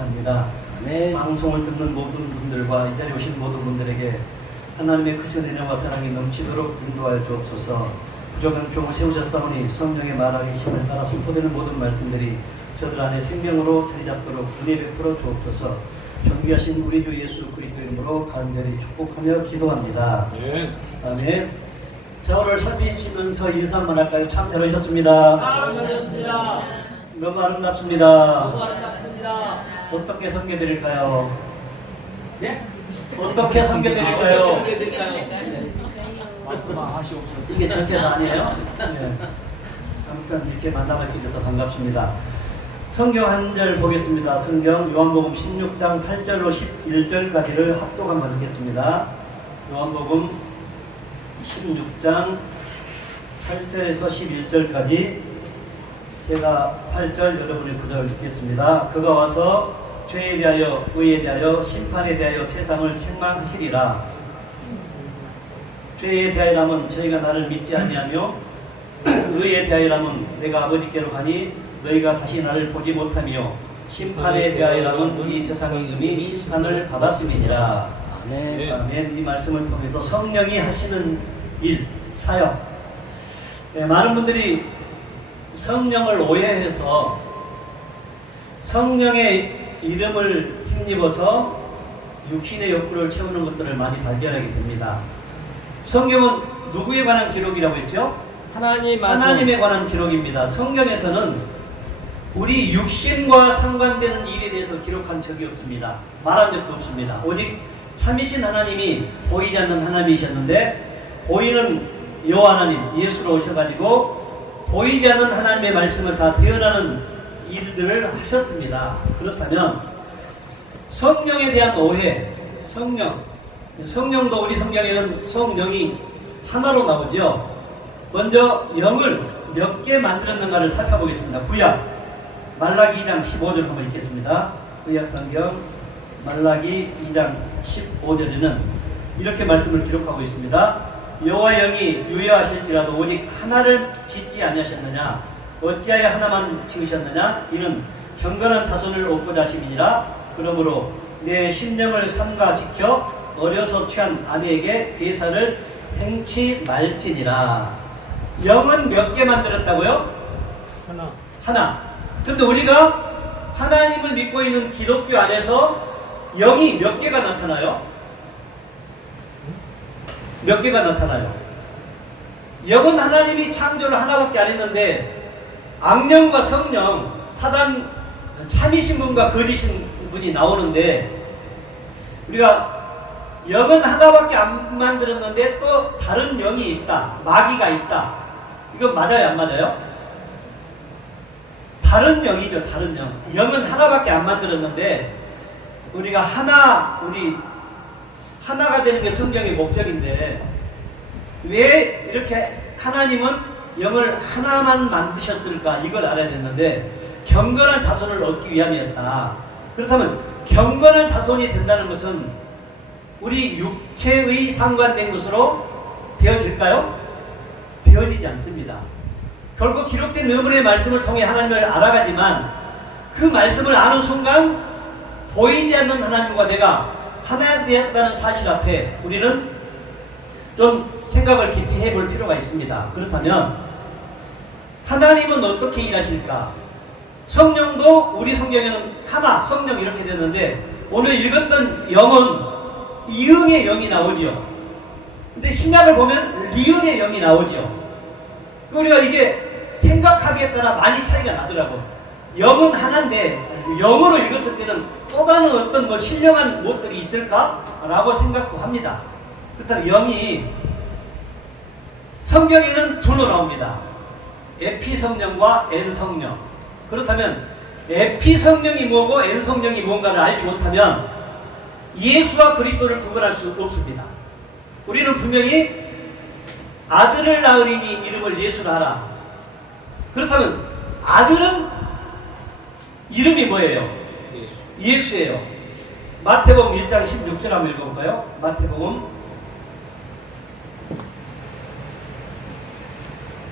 감사합니다. 네. 방송을 듣는 모든 분들과 이 자리에 오신 모든 분들에게 하나님의 크신 은혜와 사랑이 넘치도록 인도하여 주옵소서. 부족한 종을 세우셨사오니 성령의 말하기 힘을 따라 선포되는 모든 말씀들이 저들 안에 생명으로 자리 잡도록 은혜 베풀어 주옵소서. 존귀하신 우리 주 예수 그리스도 이름으로 간절히 축복하며 기도합니다. 네. 아멘. 자, 오늘 살피시면서 인사만 할까요? 참 잘 오셨습니다. 참 잘하셨습니다. 너무 아름답습니다. 너무 아름답습니다. 어떻게 섬겨드릴까요? 네? 어떻게 섬겨드릴까요? 어떻게 드릴까요? 말씀하시옵소서. 이게 전체가 아니에요? 네. 아무튼 이렇게 만나뵙게 돼서 반갑습니다. 성경 한 절 보겠습니다. 성경 요한복음 16장 8절로 11절까지를 합독 한번 하겠습니다. 요한복음 16장 8절에서 11절까지 제가 8절 여러분의 9절을 읽겠습니다. 그가 와서 죄에 대하여 의에 대하여 심판에 대하여 세상을 책망하시리라. 죄에 대하여라면 저희가 나를 믿지 아니하며 의에 대하여라면 내가 아버지께로 가니 너희가 다시 나를 보지 못하며 심판에 대하여라면 이 세상의 이미 심판을 받았음이니라. 네. 아멘. 이 말씀을 통해서 성령이 하시는 일, 사역. 네, 많은 분들이 성령을 오해해서 성령의 이름을 힘입어서 육신의 욕구를 채우는 것들을 많이 발견하게 됩니다. 성경은 누구에 관한 기록이라고 했죠? 하나님 말씀. 하나님에 관한 기록입니다. 성경에서는 우리 육신과 상관되는 일에 대해서 기록한 적이 없습니다. 말한 적도 없습니다. 오직 참이신 하나님이 보이지 않는 하나님이셨는데 보이는 여호와 하나님 예수로 오셔가지고 보이지 않는 하나님의 말씀을 다 대언하는 일들을 하셨습니다. 그렇다면 성령에 대한 오해, 성령도 우리 성경에는 성령이 하나로 나오죠. 먼저 영을 몇 개 만들었는가를 살펴보겠습니다. 구약 말라기 2장 15절 한번 읽겠습니다. 구약 성경 말라기 2장 15절에는 이렇게 말씀을 기록하고 있습니다. 여호와 영이 유여하실지라도 오직 하나를 짓지 아니하셨느냐? 어찌하여 하나만 지으셨느냐? 이는 경건한 자손을 얻고자 하심이니라. 그러므로 내 심령을 삼가 지켜 어려서 취한 아내에게 배사를 행치 말지니라. 영은 몇 개 만들었다고요? 하나. 그런데 우리가 하나님을 믿고 있는 기독교 안에서 영이 몇 개가 나타나요? 몇 개가 나타나요? 영은 하나님이 창조를 하나밖에 안 했는데 악령과 성령, 사단, 참이신 분과 거짓인 분이 나오는데 우리가 영은 하나밖에 안 만들었는데 또 다른 영이 있다. 마귀가 있다. 이건 맞아요? 안 맞아요? 다른 영이죠. 다른 영. 영은 하나밖에 안 만들었는데 우리가 하나가 되는 게 성경의 목적인데 왜 이렇게 하나님은 영을 하나만 만드셨을까? 이걸 알아야 됐는데 경건한 자손을 얻기 위함이었다. 그렇다면 경건한 자손이 된다는 것은 우리 육체의 상관된 것으로 되어질까요? 되어지지 않습니다. 결국 기록된 의문의 말씀을 통해 하나님을 알아가지만 그 말씀을 아는 순간 보이지 않는 하나님과 내가 하나 되었다는 사실 앞에 우리는 좀 생각을 깊이 해볼 필요가 있습니다. 그렇다면 하나님은 어떻게 일하실까? 성령도 우리 성경에는 하나, 성령 이렇게 되는데 오늘 읽었던 영은 이응의 영이 나오지요. 근데 신약을 보면 리응의 영이 나오지요. 우리가 이게 생각하기에 따라 많이 차이가 나더라고. 영은 하나인데 영어로 읽었을 때는 또 다른 어떤 신령한 무엇들이 있을까라고 생각도 합니다. 그렇다면 영이 성경에는 둘로 나옵니다. 에피 성령과 엔 성령. 그렇다면 에피 성령이 뭐고 엔 성령이 뭔가를 알지 못하면 예수와 그리스도를 구분할 수 없습니다. 우리는 분명히 아들을 낳으리니 이름을 예수라 하라. 그렇다면 아들은 이름이 뭐예요? 예수예요. 마태복음 1장 16절 한번 읽어볼까요?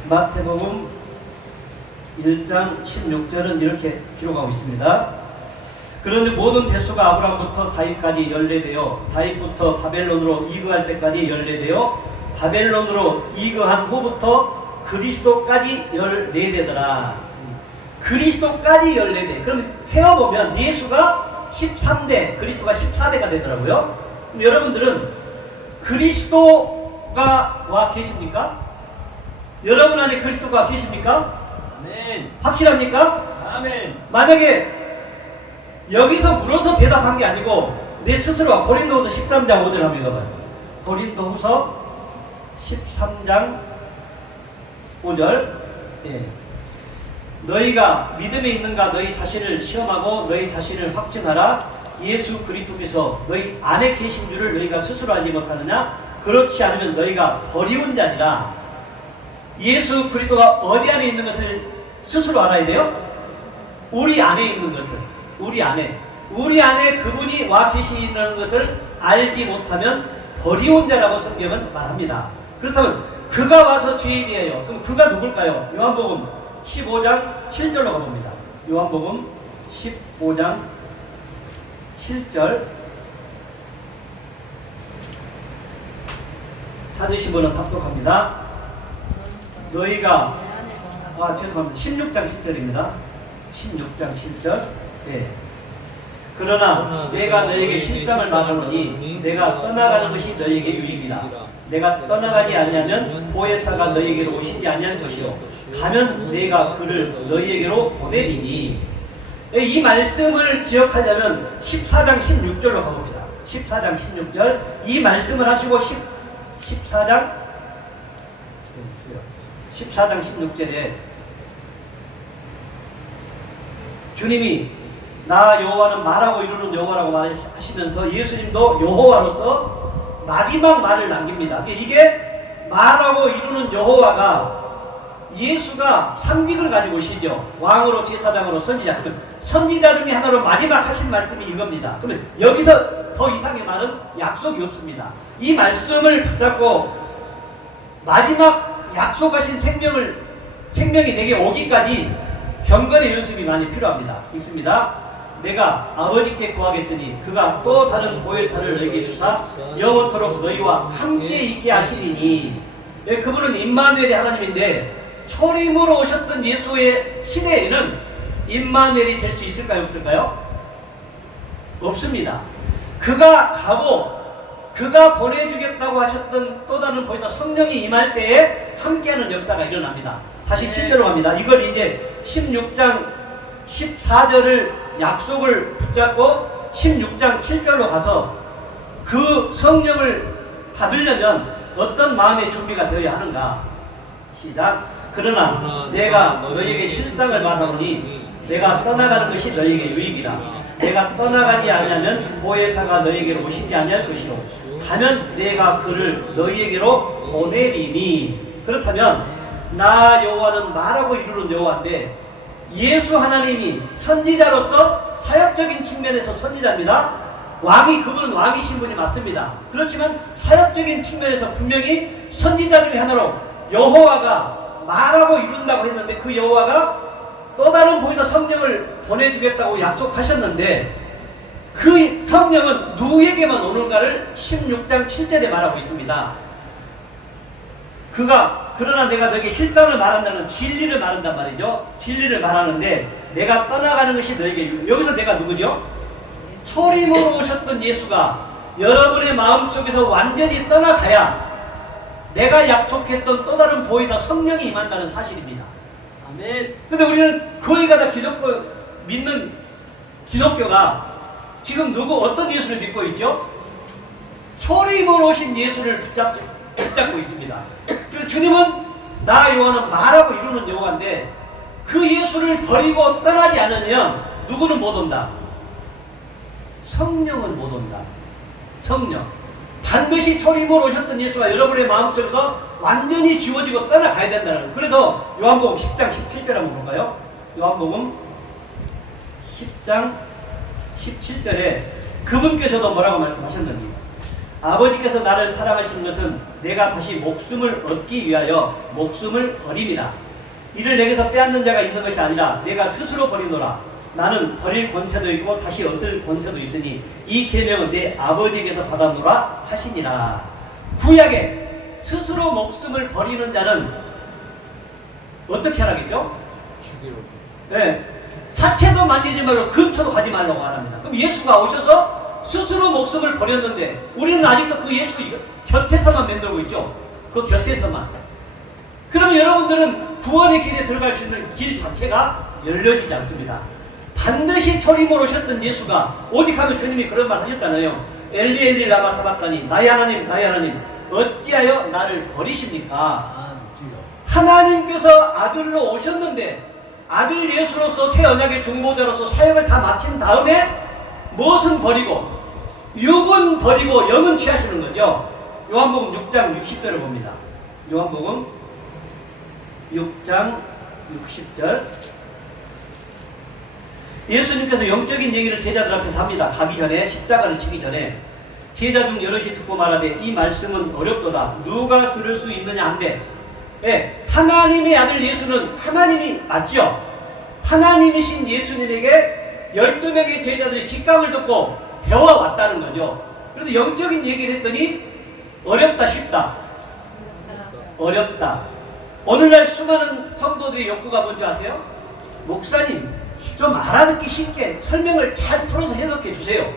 마태복음 1장 16절은 이렇게 기록하고 있습니다. 그런데 모든 대수가 아브라함부터 다윗까지 연례되어 다윗부터 바벨론으로 이거할 때까지 연례되어 바벨론으로 이거한 후부터 그리스도까지 연례되더라. 그리스도까지 연례돼. 그러면 세어보면 예수가 13대, 그리스도가 14대가 되더라고요. 그럼 여러분들은 그리스도가 와 계십니까? 여러분 안에 그리스도가 계십니까? 아멘. 확실합니까? 아멘. 만약에 여기서 물어서 대답한 게 아니고 내 스스로가 고린도후서 13장 5절 한번 읽어봐요. 고린도후서 13장 5절. 예. 너희가 믿음에 있는가 너희 자신을 시험하고 너희 자신을 확증하라. 예수 그리스도께서 너희 안에 계신 줄을 너희가 스스로 알지 못하느냐? 그렇지 않으면 너희가 버리운 자니라. 예수 그리스도가 어디 안에 있는 것을 스스로 알아야 돼요? 우리 안에 있는 것을. 우리 안에 그분이 와 계시는 것을 알지 못하면 버리운 자라고 성경은 말합니다. 그렇다면 그가 와서 죄인이에요. 그럼 그가 누굴까요? 요한복음 15장 7절로 가봅니다. 요한복음 15장 7절. 찾으신 분은 답독합니다. 너희가 죄송합니다. 16장 7절입니다. 16장 7절. 네. 그러나 내가 너에게 실상을 말하노니 내가 떠나가는 것이 너에게 유익이라. 내가 떠나가지 아니하면 보혜사가 너희에게로 오시지 아니할 것이요 가면 내가 그를 너희에게로 보내리니. 이 말씀을 기억하려면 14장 16절로 가봅시다. 14장 16절. 이 말씀을 하시고 14장 16절에 주님이 나 여호와는 말하고 이루는 여호와라고 말하시면서 예수님도 여호와로서 마지막 말을 남깁니다. 이게 말하고 이루는 여호와가 예수가 상징을 가지고 오시죠. 왕으로 제사장으로 선지자. 선지자 중에 하나로 마지막 하신 말씀이 이겁니다. 그러면 여기서 더 이상의 말은 약속이 없습니다. 이 말씀을 붙잡고 마지막 약속하신 생명이 내게 오기까지 경건의 연습이 많이 필요합니다. 읽습니다. 내가 아버지께 구하겠으니 그가 또 다른 보혜사를 너희에게 주사 영원토록 너희와 함께 있게 하시리니. 그분은 임마누엘의 하나님인데 초림으로 오셨던 예수의 시대에는 임마누엘이 될 수 있을까요? 없을까요? 없습니다. 그가 가고 그가 보내주겠다고 하셨던 또 다른 보혜사 성령이 임할 때에 함께하는 역사가 일어납니다. 다시 7절로 갑니다. 이걸 이제 16장 14절을 약속을 붙잡고 16장 7절로 가서 그 성령을 받으려면 어떤 마음의 준비가 되어야 하는가. 시작. 그러나 내가 너희에게 실상을 말하노니 내가 떠나가는 것이 너희에게 유익이라. 내가 떠나가지 아니하면 보혜사가 너희에게로 오시지 아니할 것이요 가면 내가 그를 너희에게로 보내리니. 그렇다면 나 여호와는 말하고 이루는 여호와인데 예수 하나님이 선지자로서 사역적인 측면에서 선지자입니다. 그분은 왕이신 분이 맞습니다. 그렇지만 사역적인 측면에서 분명히 선지자 중에 하나로 여호와가 말하고 이룬다고 했는데 그 여호와가 또 다른 보이사 성령을 보내주겠다고 약속하셨는데 그 성령은 누구에게만 오는가를 16장 7절에 말하고 있습니다. 그러나 내가 너에게 실상을 말한다는 진리를 말한단 말이죠. 진리를 말하는데 내가 떠나가는 것이 너에게 여기서 내가 누구죠? 초림으로 오셨던 예수가 여러분의 마음속에서 완전히 떠나가야 내가 약속했던 또 다른 보혜사 성령이 임한다는 사실입니다. 아멘. 근데 우리는 거의 다 믿는 기독교가 지금 어떤 예수를 믿고 있죠? 초림으로 오신 예수를 붙잡고 있습니다. 주님은 나 여호와는 말하고 이루는 여호와인데 그 예수를 버리고 떠나지 않으면 누구는 못 온다? 성령은 못 온다. 성령. 반드시 초림으로 오셨던 예수가 여러분의 마음속에서 완전히 지워지고 떠나가야 된다는 거예요. 그래서 요한복음 10장 17절 한번 볼까요? 요한복음 10장 17절에 그분께서도 뭐라고 말씀하셨는지 아버지께서 나를 사랑하시는 것은 내가 다시 목숨을 얻기 위하여 목숨을 버림이라. 이를 내게서 빼앗는 자가 있는 것이 아니라 내가 스스로 버리노라. 나는 버릴 권세도 있고 다시 얻을 권세도 있으니 이 계명은 내 아버지에게서 받았노라 하시니라. 구약에 스스로 목숨을 버리는 자는 어떻게 하라겠죠? 죽이로. 네. 사체도 만지지 말고 근처도 가지 말라고 말합니다. 그럼 예수가 오셔서 스스로 목숨을 버렸는데 우리는 아직도 그 예수 곁에서만 만들고 있죠. 그 곁에서만. 그럼 여러분들은 구원의 길에 들어갈 수 있는 길 자체가 열려지지 않습니다. 반드시 초림으로 오셨던 예수가 오직 하면 주님이 그런 말 하셨잖아요. 엘리 엘리 라마 사박다니 나의 하나님 나의 하나님 어찌하여 나를 버리십니까? 하나님께서 아들로 오셨는데 아들 예수로서 새 언약의 중보자로서 사역을 다 마친 다음에 무엇은 버리고 육은 버리고 영은 취하시는 거죠. 요한복음 6장 60절을 봅니다. 요한복음 6장 60절. 예수님께서 영적인 얘기를 제자들 앞에서 합니다. 가기 전에 십자가를 치기 전에 제자 중 여럿이 듣고 말하되 이 말씀은 어렵도다. 누가 들을 수 있느냐 한데 예, 하나님의 아들 예수는 하나님이 맞죠? 하나님이신 예수님에게 12명의 제자들이 직감을 듣고 배워왔다는 거죠. 그런데 영적인 얘기를 했더니 어렵다 쉽다. 어렵다. 오늘날 수많은 성도들의 욕구가 뭔지 아세요? 목사님 좀 알아듣기 쉽게 설명을 잘 풀어서 해석해 주세요.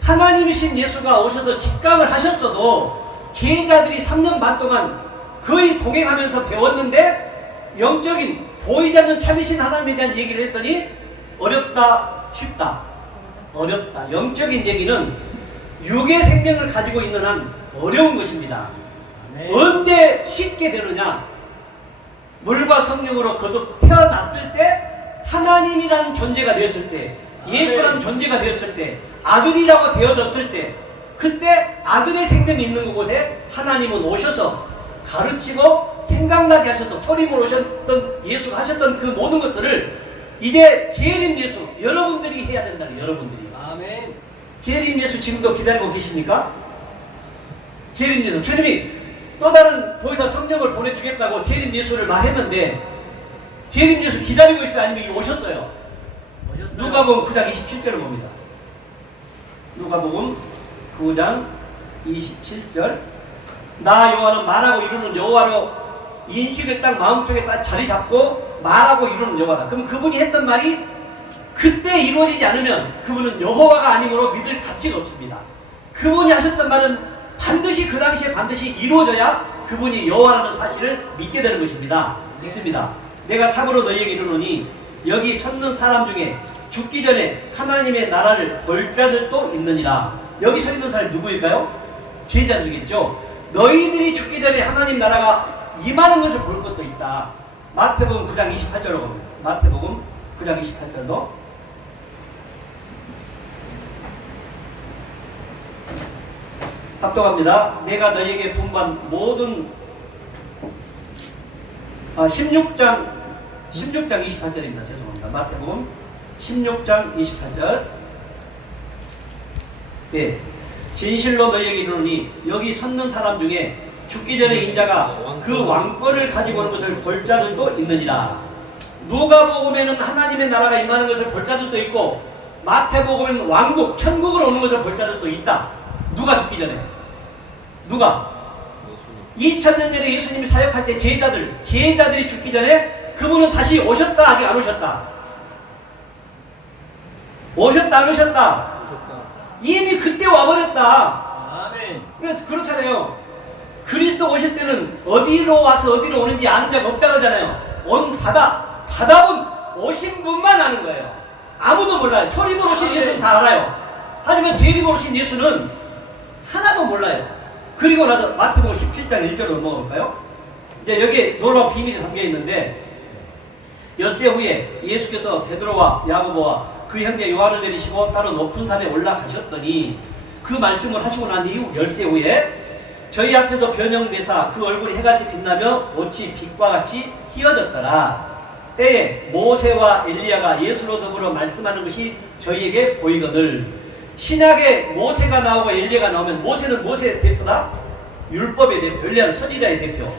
하나님이신 예수가 오셔서 직감을 하셨어도 제자들이 3년 반 동안 거의 동행하면서 배웠는데 영적인 보이지 않는 참이신 하나님에 대한 얘기를 했더니 어렵다 쉽다. 어렵다. 영적인 얘기는 육의 생명을 가지고 있는 한 어려운 것입니다. 네. 언제 쉽게 되느냐? 물과 성령으로 거듭 태어났을 때 하나님이라는 존재가 되었을 때 예수라는 존재가 되었을 때 아들이라고 되어졌을 때 그때 아들의 생명이 있는 곳에 하나님은 오셔서 가르치고 생각나게 하셔서 초림으로 오셨던 예수가 하셨던 그 모든 것들을 이제 재림 예수 여러분들이 해야 된다는 여러분들이. 아멘. 재림 예수 지금도 기다리고 계십니까? 재림 예수 주님이 또 다른 보혜사 성령을 보내주겠다고 재림 예수를 말했는데 재림 예수 기다리고 있어요? 아니면 이미 오셨어요? 누가복음 9장 27절을 봅니다. 누가복음 9장 27절. 나 여호와는 말하고 이루는 여호와로 인식을 딱 마음속에 딱 자리 잡고 말하고 이루는 여호와다. 그럼 그분이 했던 말이 그때 이루어지지 않으면 그분은 여호와가 아니므로 믿을 가치가 없습니다. 그분이 하셨던 말은 반드시 그 당시에 반드시 이루어져야 그분이 여호와라는 사실을 믿게 되는 것입니다. 믿습니다. 내가 참으로 너희에게 이르노니 여기 섰는 사람 중에 죽기 전에 하나님의 나라를 볼 자들도 있느니라. 여기 서 있는 사람이 누구일까요? 제자들이겠죠. 너희들이 죽기 전에 하나님 나라가 임하는 것을 볼 것도 있다. 마태복음 9장 28절로 봅니다. 마태복음 9장 28절도 합독합니다. 내가 너희에게 분부한 모든 16장 28절입니다. 죄송합니다. 마태복음 16장 28절. 예. 진실로 너희에게 이르노니 여기 섰는 사람 중에 죽기 전에 인자가 그 왕권을 가지고 오는 것을 볼 자들도 있느니라. 누가복음에는 하나님의 나라가 임하는 것을 볼 자들도 있고 마태복음에는 왕국, 천국으로 오는 것을 볼 자들도 있다. 누가 죽기 전에? 누가? 2000년 전에 예수님이 사역할 때 제자들이 죽기 전에 그분은 다시 오셨다 아직 안 오셨다? 오셨다 안 오셨다? 이미 그때 와버렸다. 아멘. 그래서 그렇잖아요. 그리스도 오실 때는 어디로 와서 어디로 오는지 아는 자가 없다고 하잖아요. 온 바다분 오신 분만 아는 거예요. 아무도 몰라요. 초림으로 오신 예수는 다 알아요. 하지만 재림으로 오신 예수는 하나도 몰라요. 그리고 나서 마태복음 17장 1절로 넘어가 볼까요? 이제 여기에 놀라운 비밀이 담겨 있는데 엿새 후에 예수께서 베드로와 야고보와 그 형제 요한을 내리시고 따로 높은 산에 올라가셨더니 그 말씀을 하시고 난 이후 엿새 후에 저희 앞에서 변형되사 그 얼굴이 해같이 빛나며 옷이 빛과 같이 희어졌더라. 때에 모세와 엘리야가 예수로 더불어 말씀하는 것이 저희에게 보이거늘. 신약에 모세가 나오고 엘리야가 나오면 모세는 모세 대표다. 율법의 대표, 엘리야는 선지자의 대표.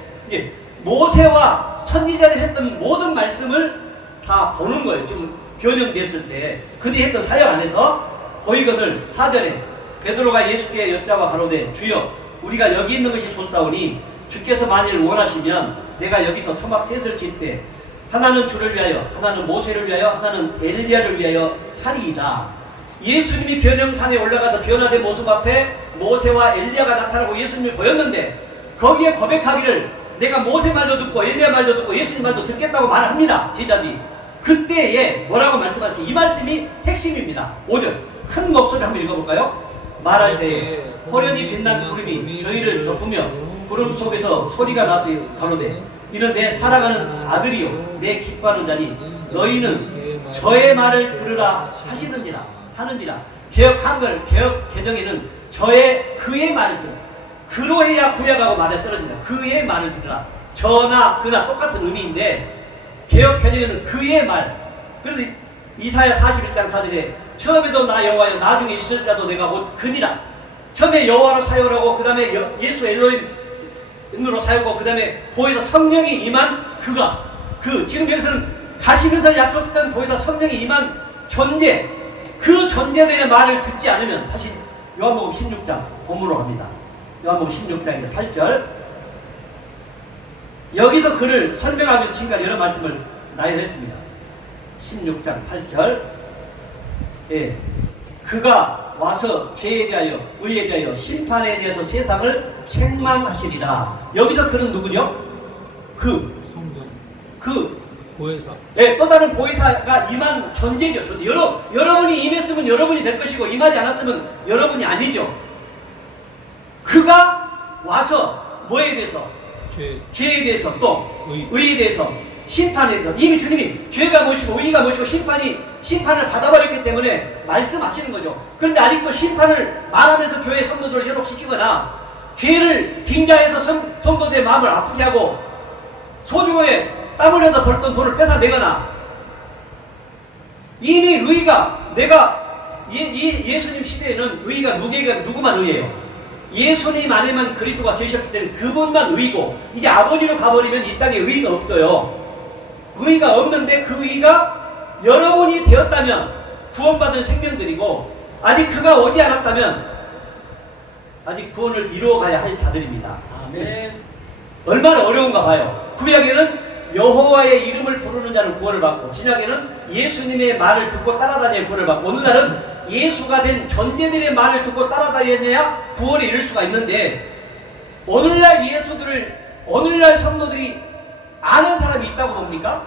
모세와 선지자들이 했던 모든 말씀을 다 보는 거예요. 지금 변형됐을 때 그들이 했던 사역 안에서 보이거늘 4절에 베드로가 예수께 여짜와 가로되 주여 우리가 여기 있는 것이 좋사오니 주께서 만일 원하시면 내가 여기서 토막 셋을 칠 때 하나는 주를 위하여 하나는 모세를 위하여 하나는 엘리야를 위하여 하리이다. 예수님이 변형산에 올라가서 변화된 모습 앞에 모세와 엘리야가 나타나고 예수님이 보였는데 거기에 고백하기를 내가 모세 말도 듣고 엘리야 말도 듣고 예수님 말도 듣겠다고 말을 합니다. 제자들이. 그때에 뭐라고 말씀하지? 이 말씀이 핵심입니다. 5절 큰 목소리 한번 읽어볼까요? 말할 때에 호련히 빛난 구름이 저희를 덮으며 구름 속에서 소리가 나서 가로되 이는 내 사랑하는 아들이요 내 기뻐하는 자니 너희는 저의 말을 들으라 하는지라. 개혁 한글 개혁 개정에는 그의 말을 들으라. 그로 해야 구약하고 말에 떨어집니다. 그의 말을 들으라. 저나 그나 똑같은 의미인데 개혁 개정에는 그의 말. 그래서 이사야 41장 4절에 처음에도 나 여호와여 나중에 있을 자도 내가 곧 그니라. 처음에 여호와로 사역을 하고 그 다음에 예수 엘로힘으로 사역하고 그 다음에 보혜사 성령이 임한 지금 여기서는 가시면서 약속했던 보혜사 성령이 임한 존재, 그 존재들의 말을 듣지 않으면 다시 요한복음 16장 본문으로 갑니다. 요한복음 16장인데 8절 여기서 그를 설명하며 지금까지 여러 말씀을 나열했습니다. 16장 8절 예, 그가 와서 죄에 대하여 의에 대하여 심판에 대해서 세상을 책망하시리라. 여기서 그는 누구죠? 보혜사. 예, 또 다른 보혜사가 임한 존재죠. 여러분이 임했으면 여러분이 될 것이고 임하지 않았으면 여러분이 아니죠. 그가 와서 뭐에 대해서? 죄에 대해서 또 의에 대해서 심판에 대해서 이미 주님이 죄가 무엇이고 의가 무엇이고 심판을 받아버렸기 때문에 말씀하시는 거죠. 그런데 아직도 심판을 말하면서 교회 성도들을 현혹시키거나 죄를 빙자해서 성도들의 마음을 아프게 하고 소중하게 땀 흘려서 벌었던 돈을 뺏어내거나 이미 의가 예수님 시대에는 의가 누구만 의예요? 예수님 안에만 그리스도가 되셨기 때문에 그분만 의고 이제 아버지로 가버리면 이 땅에 의가 없어요. 의가 없는데 그 의가 여러분이 되었다면 구원받은 생명들이고 아직 그가 오지 않았다면 아직 구원을 이루어가야 할 자들입니다. 아멘. 얼마나 어려운가 봐요. 구약에는 여호와의 이름을 부르는 자는 구원을 받고 신약에는 예수님의 말을 듣고 따라다녀야 구원을 받고 어느 날은 예수가 된 존재들의 말을 듣고 따라다녀야 구원에 이를 수가 있는데 오늘날 오늘날 성도들이 아는 사람이 있다고 봅니까?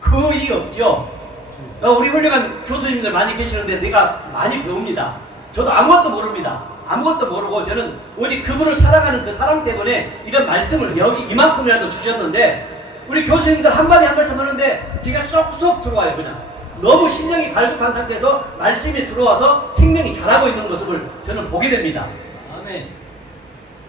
거의 없죠. 우리 훌륭한 교수님들 많이 계시는데 내가 많이 배웁니다. 저도 아무것도 모릅니다. 아무것도 모르고 저는 오직 그분을 사랑하는 그 사랑 때문에 이런 말씀을 여기 이만큼이라도 주셨는데 우리 교수님들 한마디 한 말씀 하는데 제가 쏙쏙 들어와요. 그냥 너무 심령이 갈급한 상태에서 말씀이 들어와서 생명이 자라고 있는 모습을 저는 보게 됩니다. 아멘.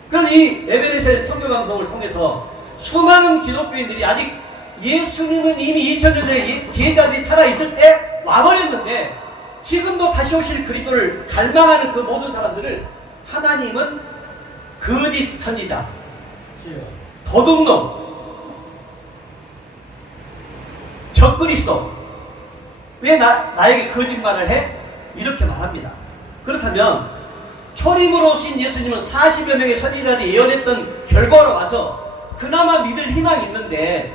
그래서 이 에베레셀 선교방송을 통해서 수많은 기독교인들이 아직 예수님은 이미 2000년 전에 제자들이 살아있을 때 와버렸는데 지금도 다시 오실 그리스도를 갈망하는 그 모든 사람들을 하나님은 거짓 선지자, 도둑놈, 적그리스도 왜 나에게 거짓말을 해? 이렇게 말합니다. 그렇다면 초림으로 오신 예수님은 40여 명의 선지자들이 예언했던 결과로 와서 그나마 믿을 희망이 있는데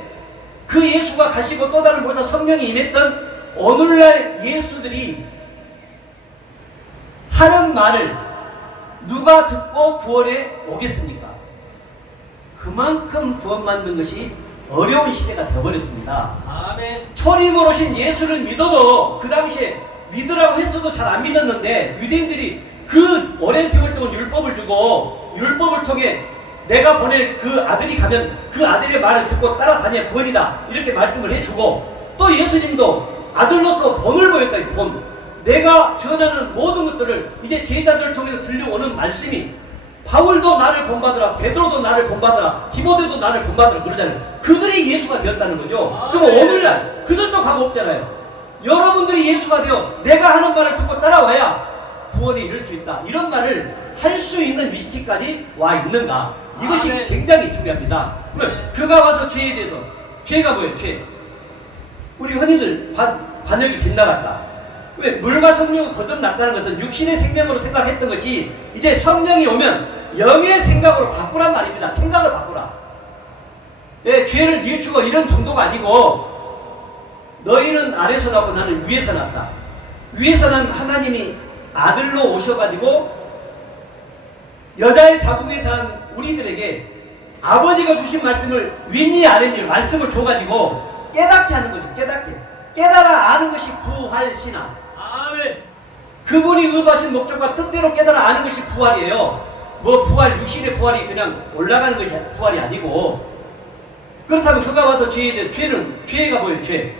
그 예수가 가시고 또 다른 보다 성령이 임했던 오늘날 예수들이 하는 말을 누가 듣고 구원에 오겠습니까? 그만큼 구원받는 것이 어려운 시대가 되어버렸습니다. 아멘. 초림으로 오신 예수를 믿어도 그 당시에 믿으라고 했어도 잘 안 믿었는데 유대인들이 그 오랜 세월 동안 율법을 주고 율법을 통해 내가 보낼 그 아들이 가면 그 아들의 말을 듣고 따라다녀야 구원이다 이렇게 말씀을 해주고 또 예수님도 아들로서 본을 보였다. 이 본. 내가 전하는 모든 것들을 이제 제자들을 통해서 들려오는 말씀이 바울도 나를 본받으라, 베드로도 나를 본받으라, 디모데도 나를 본받으라 그러잖아요. 그들이 예수가 되었다는 거죠. 그럼 오늘날 그들도 감 없잖아요. 여러분들이 예수가 되어 내가 하는 말을 듣고 따라와야 구원에 이를 수 있다. 이런 말을 할 수 있는 위치까지 와 있는가? 이것이 굉장히 중요합니다. 그가 와서 죄에 대해서 죄가 뭐예요? 죄. 우리 흔히들 관역이 빗나갔다. 왜? 물과 성령이 거듭났다는 것은 육신의 생명으로 생각했던 것이 이제 성령이 오면 영의 생각으로 바꾸란 말입니다. 생각을 바꾸라. 예, 죄를 뉘우치고 이런 정도가 아니고 너희는 아래서 나고 나는 위에서 났다. 위에서 난 하나님이 아들로 오셔가지고 여자의 자궁에서 난 우리들에게 아버지가 주신 말씀을 윗니 아랫니 말씀을 줘가지고 깨닫게 하는 거죠. 깨달아 아는 것이 부활신앙. 아멘. 그분이 의도하신 목적과 뜻대로 깨달아 아는 것이 부활이에요. 뭐 부활, 육신의 부활이 그냥 올라가는 것이 부활이 아니고. 그렇다면 그가 와서 죄가 뭐예요? 죄.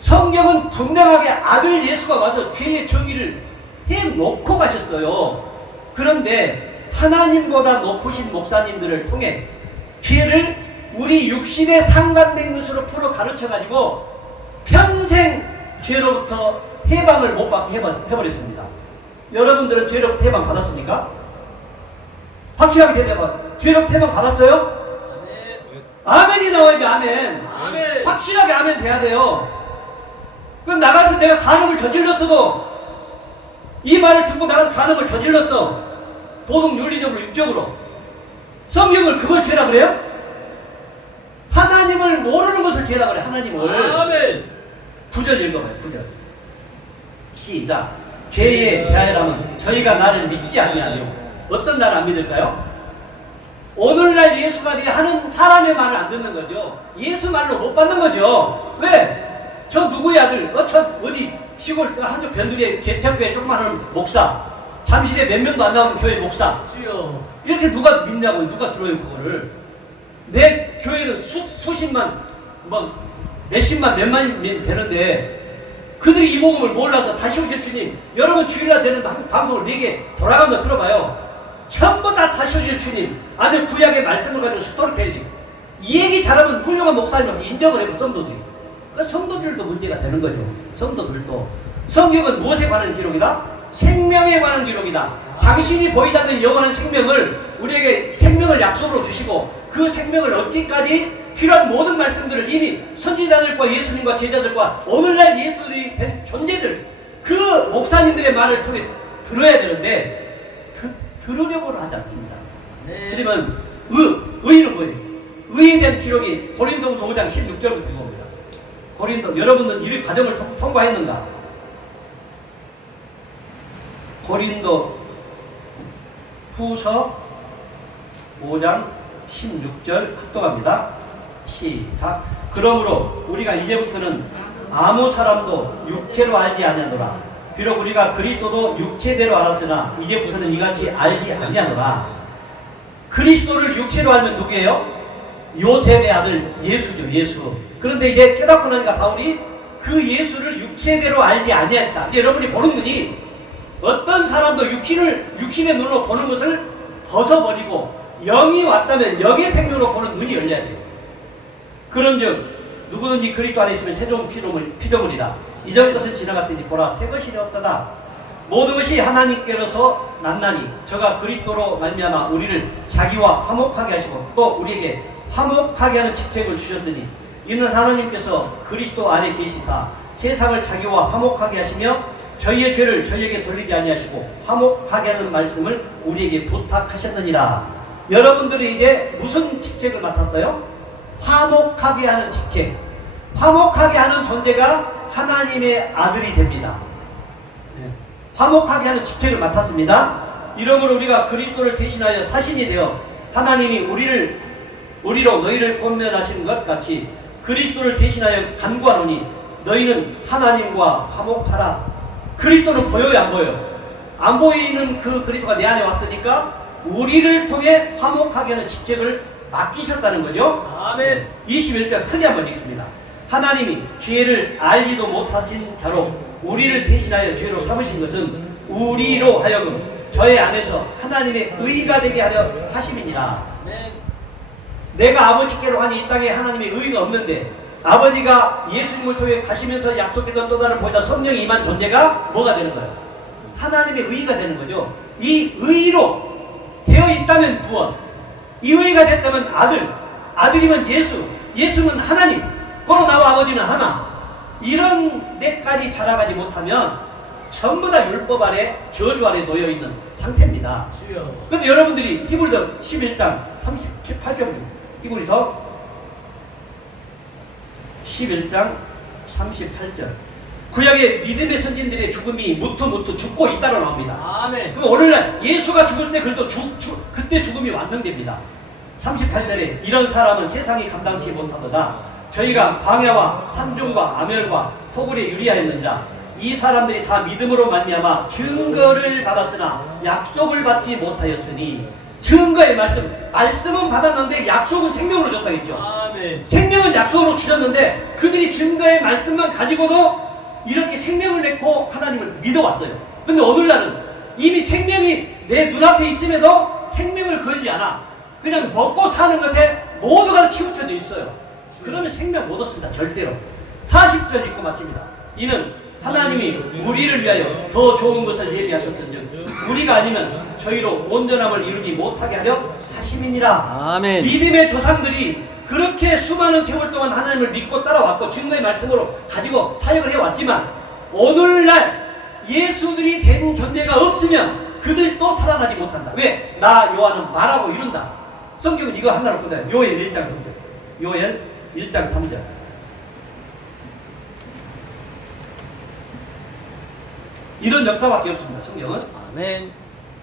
성경은 분명하게 아들 예수가 와서 죄의 정의를 해놓고 가셨어요. 그런데 하나님보다 높으신 목사님들을 통해 죄를 우리 육신에 상관된 것으로 풀어 가르쳐가지고 평생 죄로부터 해방을 못 받게 해버렸습니다. 여러분들은 죄로부터 해방 받았습니까? 확실하게 대답해. 죄로부터 해방 받았어요? 아멘이 나와야지. 아멘. 아멘. 확실하게 아멘 돼야 돼요. 그럼 나가서 내가 간음을 저질렀어도 이 말을 듣고 나가서 간음을 저질렀어. 도덕 윤리적으로 육적으로 성경을 그걸 죄라 그래요? 하나님을 모르는 것을 죄라 그래. 하나님을. 아멘. 9절 읽어봐요. 9절 시작. 죄에 대하여라면 저희가 나를 믿지 아니하며 어떤 나를 안 믿을까요? 오늘날 예수가 하는 사람의 말을 안 듣는 거죠. 예수 말로 못 받는 거죠. 왜? 저 누구의 아들? 어디 시골 한쪽 변두리에 개척교회 조그마한 목사, 잠실에 몇 명도 안 나오는 교회 목사, 주여. 이렇게 누가 믿냐고요? 누가 들어요 그거를? 내 교회는 수십만, 몇십만, 몇만 되는데 그들이 이 복음을 몰라서 다시 오실 주님, 여러분 주일날 되는 방송을 4개 돌아가면서 들어봐요. 전부 다 다시 오실 주님, 아니면 구약의 말씀을 가지고 스토리텔링, 이 얘기 잘하면 훌륭한 목사님한테 인정을 해고 성도들이. 그 성도들도 문제가 되는 거죠. 성도들도. 성경은 무엇에 관한 기록이다? 생명에 관한 기록이다. 당신이 보이지 않는 영원한 생명을 우리에게 생명을 약속으로 주시고 그 생명을 얻기까지 필요한 모든 말씀들을 이미 선지자들과 예수님과 제자들과 오늘날 예수들이 된 존재들, 그 목사님들의 말을 통해 들어야 되는데 들으려고는 하지 않습니다. 네. 그러면 의는 뭐예요? 의에 대한 기록이 고린도후서 5장 16절부터 읽어봅니다. 고린도, 여러분은 이 과정을 통과했는가? 고린도 후서 5장 16절 합독합니다. 시작. 그러므로 우리가 이제부터는 아무 사람도 육체로 알지 아니하노라. 비록 우리가 그리스도도 육체대로 알았으나 이제부터는 이같이 알지 아니하노라. 그리스도를 육체로 알면 누구예요? 요셉의 아들 예수죠. 예수. 그런데 이제 깨닫고 나니까 바울이 그 예수를 육체대로 알지 아니했다. 여러분이 보는 눈이 어떤 사람도 육신의 눈으로 보는 것을 벗어버리고 영이 왔다면 영의 생명으로 보는 눈이 열려야 돼요. 그런즉 누구든지 그리스도 안에 있으면 새로운 피조물이라. 이전 것은 지나갔으니 보라 새 것이 되었다다. 모든 것이 하나님께로서 났나니 저가 그리스도로 말미암아 우리를 자기와 화목하게 하시고 또 우리에게 화목하게 하는 직책을 주셨으니 이는 하나님께서 그리스도 안에 계시사 세상을 자기와 화목하게 하시며 저희의 죄를 저희에게 돌리지 아니하시고 화목하게 하는 말씀을 우리에게 부탁하셨느니라. 여러분들이 이제 무슨 직책을 맡았어요? 화목하게 하는 직책. 화목하게 하는 존재가 하나님의 아들이 됩니다. 화목하게 하는 직책을 맡았습니다. 이러므로 우리가 그리스도를 대신하여 사신이 되어 하나님이 우리로 너희를 권면하시는 것 같이 그리스도를 대신하여 간구하노니 너희는 하나님과 화목하라. 그리스도는 보여요, 안 보여요? 안 보이는 그 그리스도가 내 안에 왔으니까 우리를 통해 화목하게 하는 직책을 맡기셨다는 거죠. 아멘. 21절 크게 한번 읽습니다. 하나님이 죄를 알지도 못하신 자로 우리를 대신하여 죄로 삼으신 것은 우리로 하여금 저의 안에서 하나님의 의가 되게 하려 하심이니라. 아멘. 내가 아버지께로 가니 이 땅에 하나님의 의가 없는데 아버지가 예수님을 통해 가시면서 약속했던 또 다른 보좌 성령이 임한 존재가 뭐가 되는 거예요? 하나님의 의가 되는 거죠. 이 의로 되어 있다면 구원, 이 의가 됐다면 아들, 아들이면 예수, 예수는 하나님, 고로 나와 아버지는 하나. 이런 데까지 자라가지 못하면 전부 다 율법 아래 저주 아래 놓여 있는 상태입니다. 주여. 그런데 여러분들이 히브리서 11장 38절 히브리서 11장 38절 구약의 믿음의 선진들의 죽음이 무투무투 죽고 있다고 나옵니다. 아멘. 그럼 오늘날 예수가 죽을 때 그래도 그때 죽음이 완성됩니다. 38절에 이런 사람은 세상이 감당치 못하도다. 저희가 광야와 산중과 아멸과 토굴에 유리하였는 자 이 사람들이 다 믿음으로 말미암아 증거를 받았으나 약속을 받지 못하였으니 증거의 말씀은 받았는데 약속은 생명으로 줬다 했죠. 아멘. 생명은 약속으로 주셨는데 그들이 증거의 말씀만 가지고도 이렇게 생명을 내고 하나님을 믿어왔어요. 근데 오늘날은 이미 생명이 내 눈앞에 있음에도 생명을 걸지 않아. 그냥 먹고 사는 것에 모두가 치우쳐져 있어요. 그러면 생명 못 얻습니다. 절대로. 40절 읽고 마칩니다. 이는 하나님이 우리를 위하여 더 좋은 것을 예비하셨은즉 우리가 아니면 저희로 온전함을 이루지 못하게 하려 하심이니라. 아멘. 믿음의 조상들이 그렇게 수많은 세월 동안 하나님을 믿고 따라왔고 증거의 말씀으로 가지고 사역을 해왔지만 오늘날 예수들이 된 존재가 없으면 그들도 살아나지 못한다. 왜? 나 요한은 말하고 이룬다. 성경은 이거 하나로 끝나요. 요엘 1장 3절. 요엘 1장 3절. 이런 역사밖에 없습니다. 성경은. 아멘.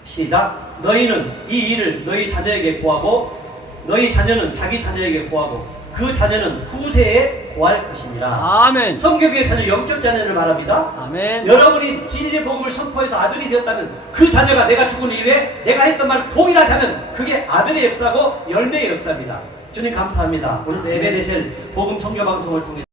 시작. 너희는 이 일을 너희 자녀에게 고하고 너희 자녀는 자기 자녀에게 고하고 그 자녀는 후세에 고할 것입니다. 아멘. 성경에서는 영적 자녀를 말합니다. 아멘. 여러분이 진리의 복음을 선포해서 아들이 되었다면 그 자녀가 내가 죽은 이후에 내가 했던 말을 동일하다면 그게 아들의 역사고 열매의 역사입니다. 주님 감사합니다. 오늘 에베레셀 복음 선교 방송을 통해